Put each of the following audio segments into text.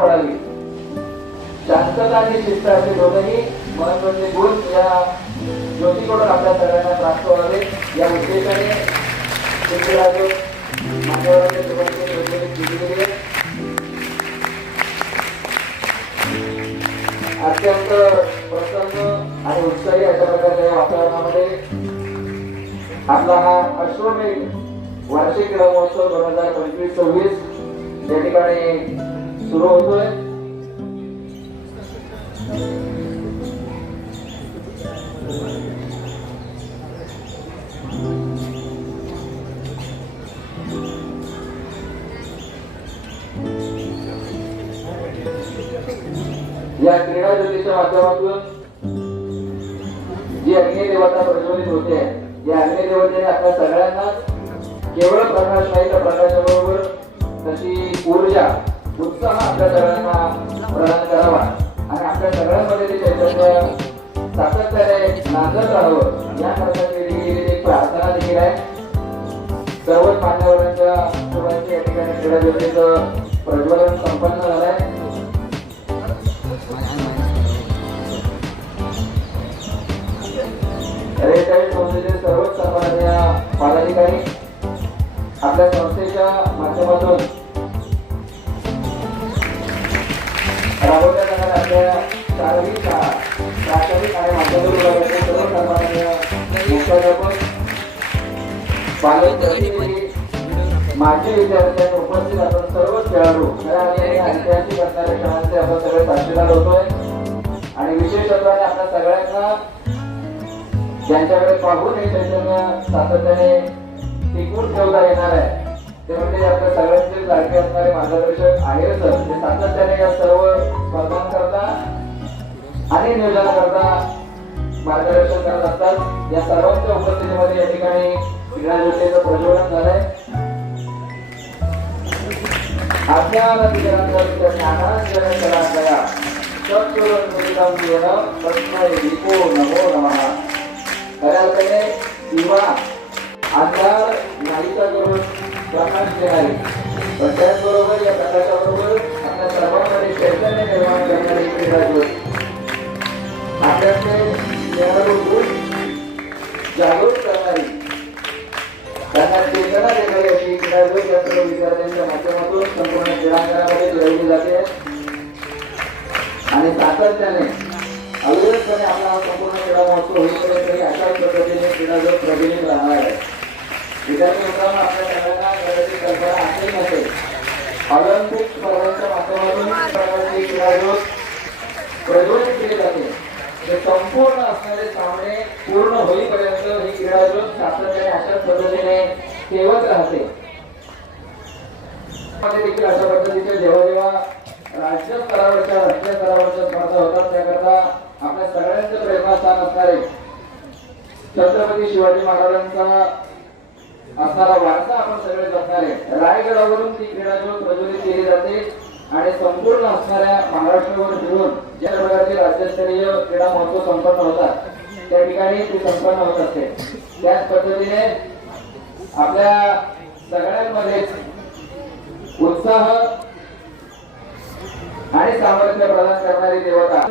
पडावी. शांतता आणि शिस्त असे दोघंही महत्त्वाचे गुण या ज्योतीकडून आपल्या सगळ्यांना प्राप्त व्हावे. या उद्देशाने अत्यंत प्रसन्न आणि उत्साही अशा प्रकारच्या या वातावरणामध्ये आपला हा अश्वमेध वार्षिक महोत्सव दोन हजार पंचवीस सव्वीस या ठिकाणी सुरू होतोय. या क्रीडा ज्योतीच्या माध्यमातून जी अग्निदेवता प्रज्वलित होते या अग्निदेवतेने आपल्या सगळ्यांना केवळ प्रकाश नाही तर प्रकाशाबरोबर तशी ऊर्जा उत्साह आपल्या सगळ्यांना प्रदान करावा. आणि आपल्या सगळ्यांमध्ये ते चैतन्य सातत्याने नांदत राहावं याकरता केली गेलेली एक प्रार्थना देखील आहे. सर्वच मान्यवरांच्या शुभांची या ठिकाणी क्रीडा ज्योतीचं प्रज्वलन संपन्न झालंय. रेटाईल संस्थेचे सर्वच सन्माननीय पदाधिकारी आपल्या संस्थेच्या माध्यमातून राबवण्यात येणाऱ्या शाळा प्राथमिक आणि माध्यमिक विभागाचे सर्व सन्माननीय मुख्याध्यापक पालक माजी विद्यार्थ्यांनी उपस्थित आपण सर्व खेळाडू खेळा आणि ऐतिहासिक असणाऱ्या खेळांचे आपण सगळे साक्षीदार होतोय आणि विशेषत्वाने आपल्या सगळ्यांना ज्यांच्याकडे पाहून हे चैतन्य सातत्याने टिकून ठेवता येणार आहे ते म्हणजे आपल्या सगळ्यांचे लाडके असणारे मार्गदर्शक आहे सर. ते सातत्याने या सर्व स्पर्धांकरता आणि नियोजनाकरता मार्गदर्शन करत असतात. या सर्वांच्या उपस्थितीमध्ये या ठिकाणी क्रीडाज्योतीचं प्रज्वलन झालंय. अज्ञान विचारांच्या ज्ञानांजन कलाकया सत्वरं मुदितं येन नमो नमः. शास्त्रज्ञाने जग अशाच पद्धतीने सेवत राहते. मध्ये देखील अशा पद्धतीचे जेव्हा जेव्हा राज्य स्तरावरच्या राष्ट्रीय स्तरावरच्या स्पर्धा होतात त्याकरता आपल्या सगळ्यांचं प्रेरणास्थान असणारे छत्रपती शिवाजी महाराजांचा असणारा वारसा आपण सगळे जपणारे रायगडावरून ती क्रीडा ज्योत प्रज्वलित केली जाते आणि संपूर्ण असणाऱ्या महाराष्ट्रावर मिळून ज्या प्रकारचे राज्यस्तरीय क्रीडा महोत्सव संपन्न होतात त्या ठिकाणी ती संपन्न होत असते. त्याच पद्धतीने आपल्या सगळ्यांमध्ये उत्साह आणि सामर्थ्य प्रदान करणारी देवता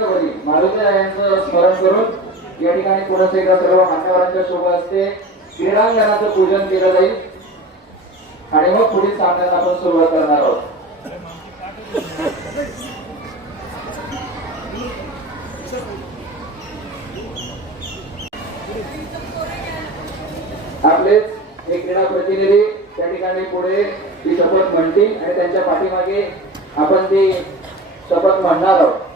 मारुती यांचं स्मरण करून या ठिकाणी पुन्हा एकदा सर्व मान्यवरांच्या शोभा असते क्रीडांगणाचं पूजन केलं जाईल. आणि मग पुढील सामन्याला आपण सुरुवात करणार आहोत. आपलेच हे क्रीडा प्रतिनिधी त्या ठिकाणी पुढे ती शपथ म्हणतील आणि त्यांच्या पाठीमागे आपण ती शपथ म्हणणार आहोत.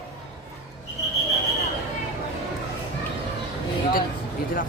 इथं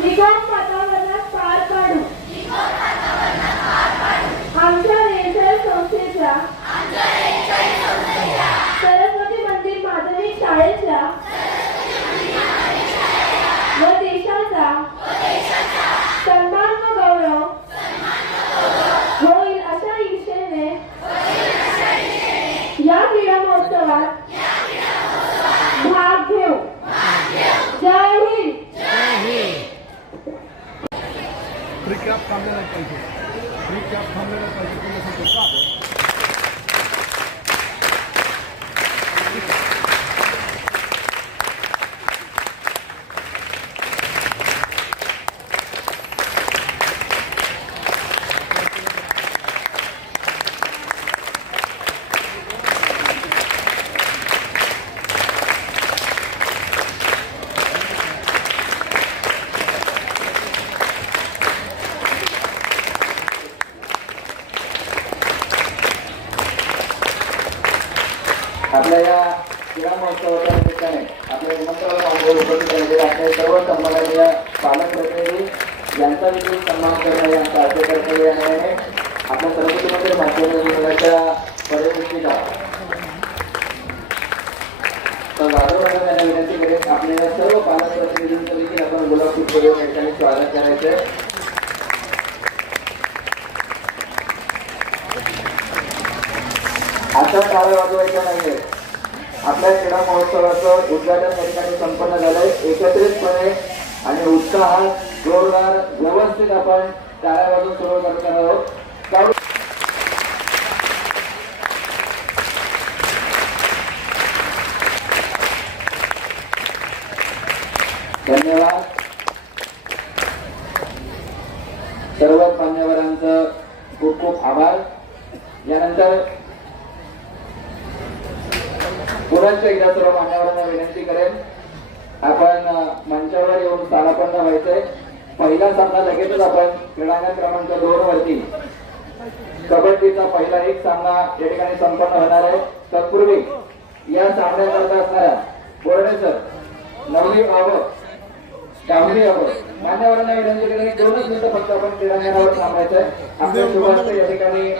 Miguel फ्री कॅब थांबले पाहिजे. फ्री कॅब थांबले नाही पाहिजे त्याच्यासाठी का या क्रीडा महोत्सवाच्या निमित्ताने उपस्थित आपले सर्व सन्माननीय पालक प्रतिनिधी यांचा देखील सन्मान आहे आपल्या सरस्वतीमध्ये माध्यमिक विभागाच्या तर विनंती सर्व पालक प्रतिनिधींचं देखील आपण गुलाब करून स्वागत करायचं आता टाळ्या वाजवायच्या आपल्या क्रीडा महोत्सवाचं उद्घाटन या ठिकाणी संपन्न झालंय. एकत्रितपणे आणि उत्साहात जोरदार व्यवस्थित आपण टाळ्या वाजवून सुरुवात करणार आहोत. धन्यवाद. सर्व मान्यवरांचं खूप खूप आभार. यानंतर पुन्हा एकदा सर्व मान्यवरांना विनंती करेन? आपण मंचावर येऊन स्थानापन्न व्हायचंय. पहिला सामना लगेचच आपण क्रीडांगण क्रमांक दोन वरती. कबड्डीचा पहिला एक सामना या ठिकाणी संपन्न होणार आहे. तत्पूर्वी या सामन्याकरता असणाऱ्या बोर्डे सर नवली आवक डांबरी आवक मान्यवरांना विनंती करेन दोनच मिनिटं फक्त आपण क्रीडांगणावर थांबायचंय. आपल्या शुभार्थ या ठिकाणी